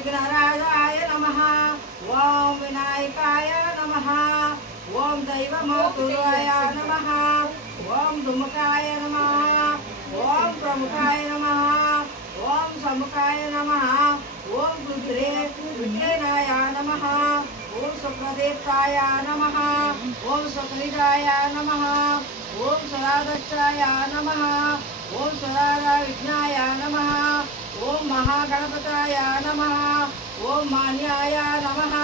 विघ्नराजाय नमः। ओम विनायकाय नमः। ओम दैवमातुराय नमः। ओम धुमुखाय नमः। ओम प्रमुखाय नमः। ओम समुखाय नमः। ओम रुद्रे विघ्नेराय नमः। ओम सुप्रदेवताय नमः। ओम सुकलिदाय नमः। ओम सदादक्षाय नमः। ओम सदा विघ्नाय नमः। ओम महागणपताय नमः। ओम मान्याय नमः।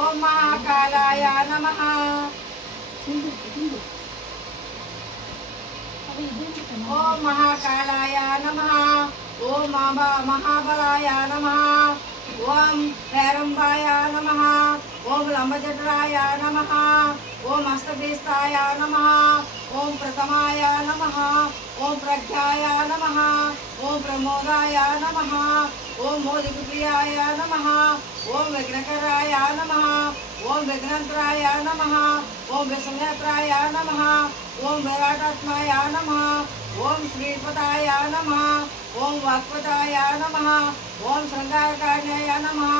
ओम महाकालाय नमः। ओम महाकालाय नमः। ओम महाबलाय नमः। ओम हैरंबाय नमः। ओम लंबजटराय नमः। ओम हस्तभीष्टाय नमः। ओम प्रथमाय नमः। ओम प्रज्ञाय नमः। ओम प्रमोदाय नमः। ओम मोदिप्रियाय नमः। ओम विघ्नकराय नमः। ओम विघ्नंतराय नमः। ओम विस्मयत्राय नमः। ओम विराटात्माय नमः। ओम श्रीपदाय नमः। ओम वाक्पदाय नमः। ओम श्रृंगारकार्याय नमः।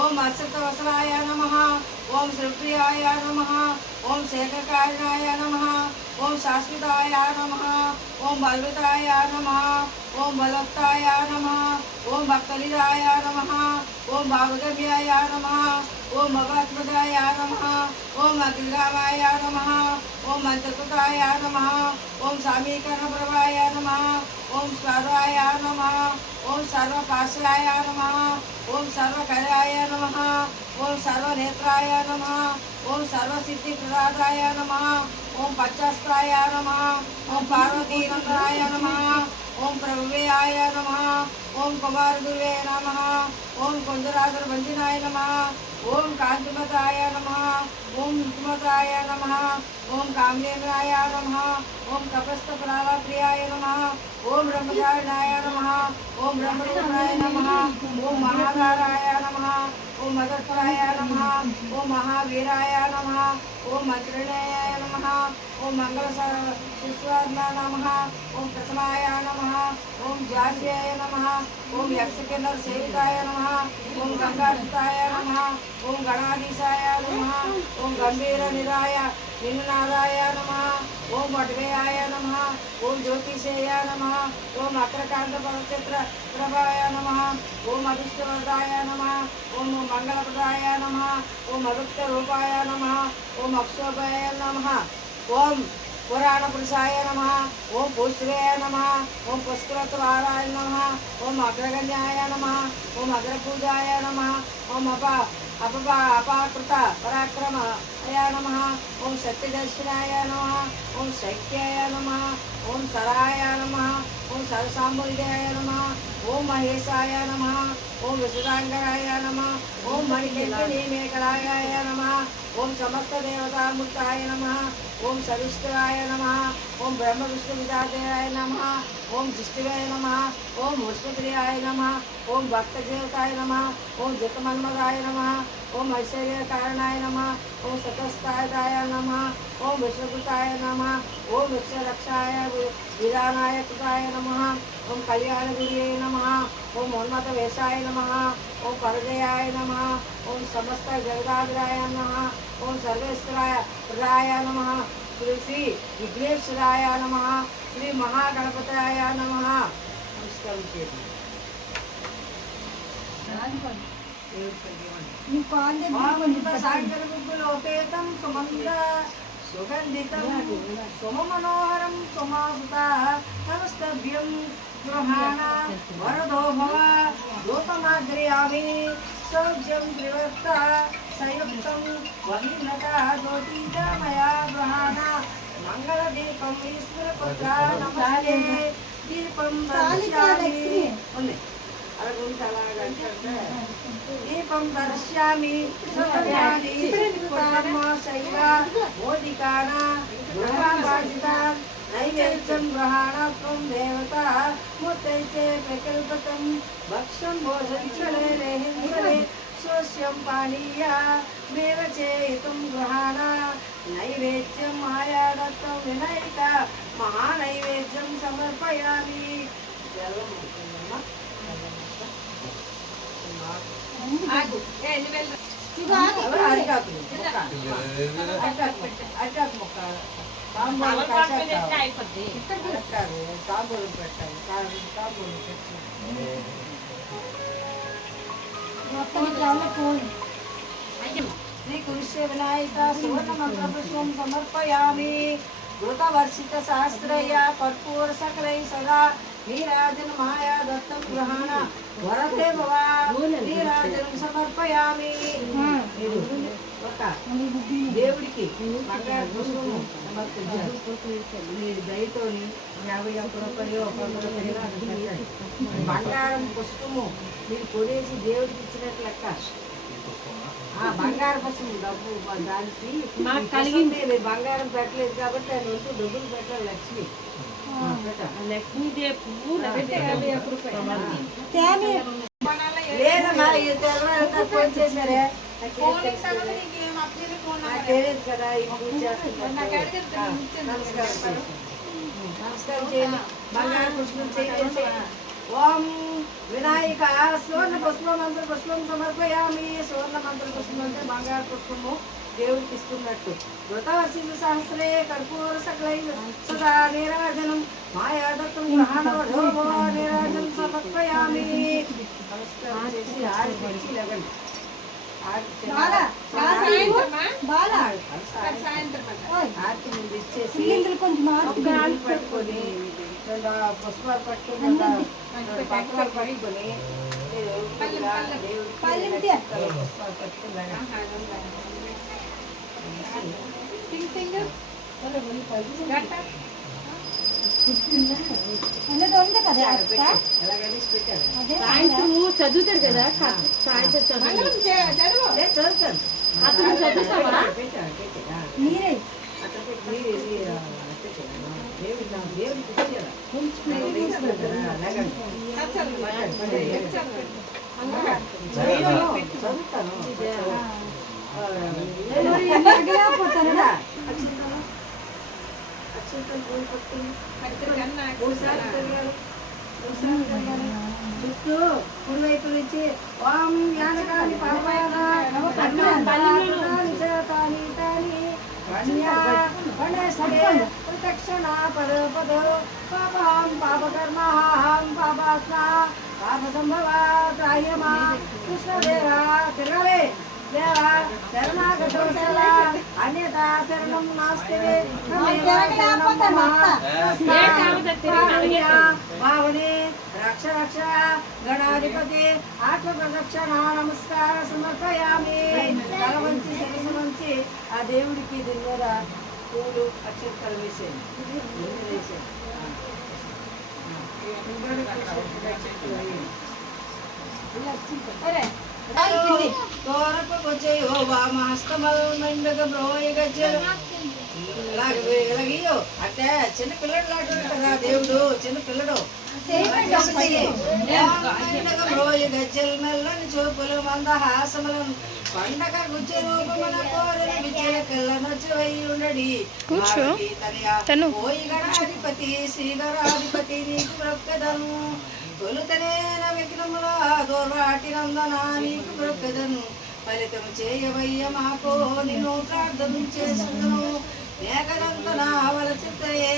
ओम अक्षतवसराय नमः। ओम श्रीप्रियाय नमः। ओम शेखरकार्याय नमः। ओम शाश्वताय नमः। ओम बलवताय नमः। ओम बलवत्ताय नमः। ओम भक्तलिदाय नमः। ओम भावगम्याय नमः। ओम भगवत्पदाय नमः। ओम अग्निरामाय नमः। ओम मंत्रकृताय नमः। ओम समीकरणप्रभाय नमः। ओम स्वाराय नमः। ओम सर्वपाशाय नमः। ओम सर्वकराय नमः। ओम सर्वनेत्राय नमः। ओम सर्वसिद्धिप्रदाय नमः। ओम पच्चस्त्राय नमः। ओम पार्वतीनंदनाय नमः। ओम प्रभुवेयाय नमः। ओम कुमार गुरुवे नमः। ओम कुंजराधर भंजनाय नमः। ओम कांतिमताय नमः। ओम मुक्तिमताय नमः। ओम कामलेन्द्राय नमः। ओम तपस्तप्राप्रियाय नमः। ओम ब्रह्मचारिणाय नमः। ओम ब्रह्मरूपाय नमः। ओम महाधाराय नमः। ओम मदत्राय नमः। ओम महावीराय नमः। ओम मंत्रिणेय नमः। ओम मंगल शिष्वात्मा नमः। ओम प्रथमाय नमः। ओम जास्याय नमः। ओम यक्षकिन्नर सेविताय नमः। ओम गंगासुताय नमः। ओम गणाधीशाय नमः। ओम गंभीर निराय निन्नादाय नमः। ओम वटवेयाय नमः। ओम ज्योतिषेय नमः। ओम अक्रकांत परचित्र प्रभाय नमः। ओम अभिष्टवरदाय नमः। ओम मंगलप्रदाय नमः। ओम अरुक्त रूपाय नमः। ओम अक्षोभय नमः। ओम पुराण पुरुषाय नमः। ओम पुष्टवे नमः। ओम पुष्करत्वाराय नमः। ओम अग्रगण्याय नमः। ओम अग्रपूजाय नमः। ओम अपाकृत पराक्रमाय नमः। ओम सत्यदर्शनाय नमः। ओम शक्याय नमः। ओम सराय नमः। ओम सरसाम्बुजाय नमः। ओम महेशाय नमः। ओम विशुदांगराय नमः। ओम मणिकेतनी मेघराय नमः। ओम समस्त देवता मूर्ताय नमः। ओम सविष्टराय नमः। ओम ब्रह्म विष्णु विदाय नमः। ओम जिष्टवे नमः। ओम विष्णुप्रियाय नमः। ओम भक्तदेवताय नमः। ओम जितमन्मदाय नमः। ओम ऐश्वर्य कारणाय नमः। ओम सतस्ताय नमः। ओम विष्णुकृताय नमः। ओम विक्षरक्षाय विधानाय कृताय नमः। ओम कल्याण गुरुवे नमः। ओम उन्मत वेशाय नमः। ओम परजयाय नमः। ओम समस्त जगदाग्राय नमः। ओम सर्वेश्वराय नमः। श्री श्री विघ्नेश्वराय नमः। श्री महागणपताय नमः। नमस्कार सागरगुग्गुलोपेतं सुमन्द सुगन्धितं सोममनोहरं सोमासुता नमस्तभ्यं गृहाण वरदो भव दूतमाग्रयामि सौज्यं त्रिवर्ता संयुक्तं वहीनता ज्योतिजा मया गृहाण मंगलदीपं ईश्वरपुत्रा नमस्ते दीपं दर्शयामि दीपं दर्शयामि मोदिकाना गुरुवाजिता नैवेद्यं गृहाण त्वं देवता मुत्तैचे प्रकल्पतं भक्षं भोजनचले लेहिंचले स्वस्यं पानीया मेव चेतुं गृहाण నైవేద్యం మాయాదత్తం వినాయక మహానైవేద్యం సమర్పయామి. తాంబూలం పెట్టాలి. శ్రీకృష్ణ వినాయక సువర్ణ మంత్రపుష్పం సమర్పయామి. ఘృతవర్షిత శాస్త్రయ్య కర్పూర సకలై సదా నీరాజన మాయా దత్తం గ్రహణ వరదే భవ నీరాజనం సమర్పయామి. దేవుడికి బంగారు పుష్పము సమర్పించారు. మీరు దయతోని 51 రూపాయలు బంగారం పుష్పము మీరు కొనేసి దేవుడికి ఇచ్చినట్టు లెక్క. బంగారం పుష్పము డబ్బు దానికి కలిగింది. బంగారం పెట్టలేదు కాబట్టి ఆయన వద్దు డబ్బులు పెట్టాలి. లక్ష్మి లక్ష్మీదేవి పువ్వు లేదమ్మా తక్కువ చేశారే తెలియదు కదా. నమస్కారం చేయండి. బంగారు పుష్పం చేయండి. ఓం వినాయక సువర్ణ పుష్పం మంత్ర పుష్పం సమర్పయామి. సువర్ణ మంత్ర పుష్పం అంటే బంగారు పుష్పము దేవుడికి ఇస్తున్నట్టు. ఘృతవర్షిత సహస్రే కర్పూర సకలై సదా నీరాజనం మాయాదత్తం గ్రహణవధో నీరాజనం సమర్పయామి. నమస్కారం చేసి ఆరిపించి లేవండి. పట్టుకొని పుష్పాలు పట్టుకుని పుష్పాలు పట్టుకొని చదువుతారు కదా చుట్టూ కుడివైపు నుంచి ఓం యానకాని పాపాని ప్రదక్షిణ పదో పాపం పాపకర్మహం పాపాత్మా పాప సంభవ త్రాయమా కృష్ణదేవ తిరగలే దేవ శరణాగతోషల అన్యత శరణం నాస్తి భావనే రక్ష రక్ష గణాధిపతి ఆత్మ ప్రదక్షిణ నమస్కార సమర్పయామి. తల వంచి శిరసు వంచి ఆ దేవుడికి దీని మీద పూలు అక్షంతలు వేసేయండి. అంటే చిన్న పిల్లడు లాంటి కదా దేవుడు. చిన్న పిల్లడు గజ్జలు మెల్లని చూపులు మందహాసములను పండగ గుజ్జ రూపమున కోరిన విజయ కళ్ళనొచ్చి ఉండడి పోయి గణాధిపతి శ్రీ గణాధిపతి నీకు బ్రొక్కదను తొలుతనే విఘ్నముల దూర్వాటి నందన నీకు బ్రొక్కదను ఫలితం చేయవయ్య మాకో నిన్ను ప్రార్థన చేసుకును మేఘనంతన వలచితయే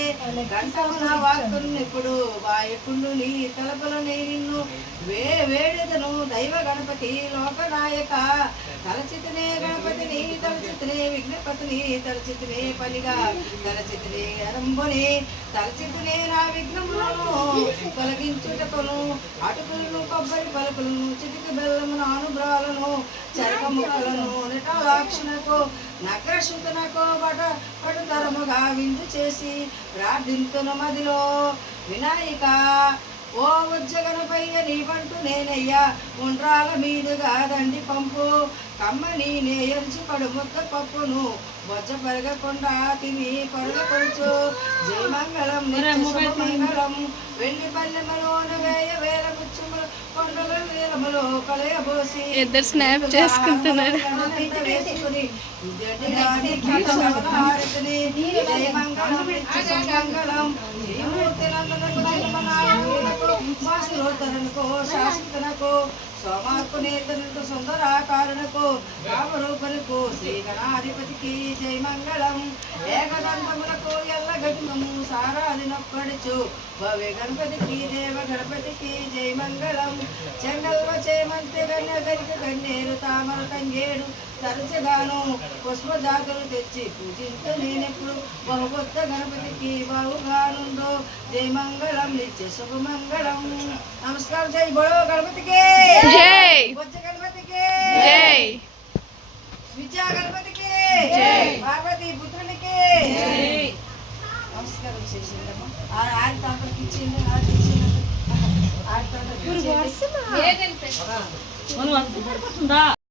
గంటమున వాక్కునిప్పుడు వాయకుండు నీ తలపులని నిన్ను వేడెదను దైవ గణపతి లోకనాయక తలచితనే గణపతిని తలచితనే విఘ్నపతిని తలచితనే పలిగా తలచితనే అరంబుని తలచితనే నా విఘ్నములను తొలగించుటకును అటుకులను కొబ్బరి పలుకులను చిటికి బెల్లమును అనుబ్రాలను చరక ముక్కలను నిటాక్షణకు నగ్రశుతునకు పడుతరముగా విందు చేసి ప్రార్థింతును మదిలో వినాయక ఓ ఉజ్జగనపయ్య నీవంటూ నేనయ్యా ఉండ్రాల మీదుగా దండి పంపు కమ్మని నేయంచి పడు ముద్ద పప్పును బొజ్జ పెరగకుండా తిని పరుల కొడుచు జయ మంగళం నిత్య మంగళం వెండి పల్లెమలోన వేయ వేల గుచ్చుములు కొండల నీలములో కలయబోసి ఇద్దరు స్నాప్ చేసుకుంటున్నారు. వేసుకుని జయ మంగళం నిత్య మంగళం శ్రీమూర్తి నందనకు జన్మనాయకులకు వాసులోతనకు శాశ్వతనకు సోమార్కు నేతనకు సుందరాకారునకు రామరూపనుకు శ్రీ గణాధిపతికి జయ మంగళం ఏకదంతములకు ఎల్ల గతిమము సారాది నొక్కడుచు భవ్య గణపతికి దేవ గణపతికి జయ మంగళం చెంగల్వ చేమంతి గణ్య గరిక గన్నేరు తామర తంగేడు తరచగాను పుష్పజాతులు తెచ్చి పూజించు నేనెప్పుడు బహుకొత్త గణపతికి బావుగానుండో జయ మంగళం నిత్య శుభమంగళం. నమస్కారం. జై బోలో గణపతికి జై. బొజ్జ గణపతికి జై. విద్యా గణపతికి జై. పార్వతీ పుత్రునికి నమస్కారం చేసిందమ్మా. ఆడి తాతకి ఇచ్చింది ఆడి ఇచ్చింది ఆడి తాతకి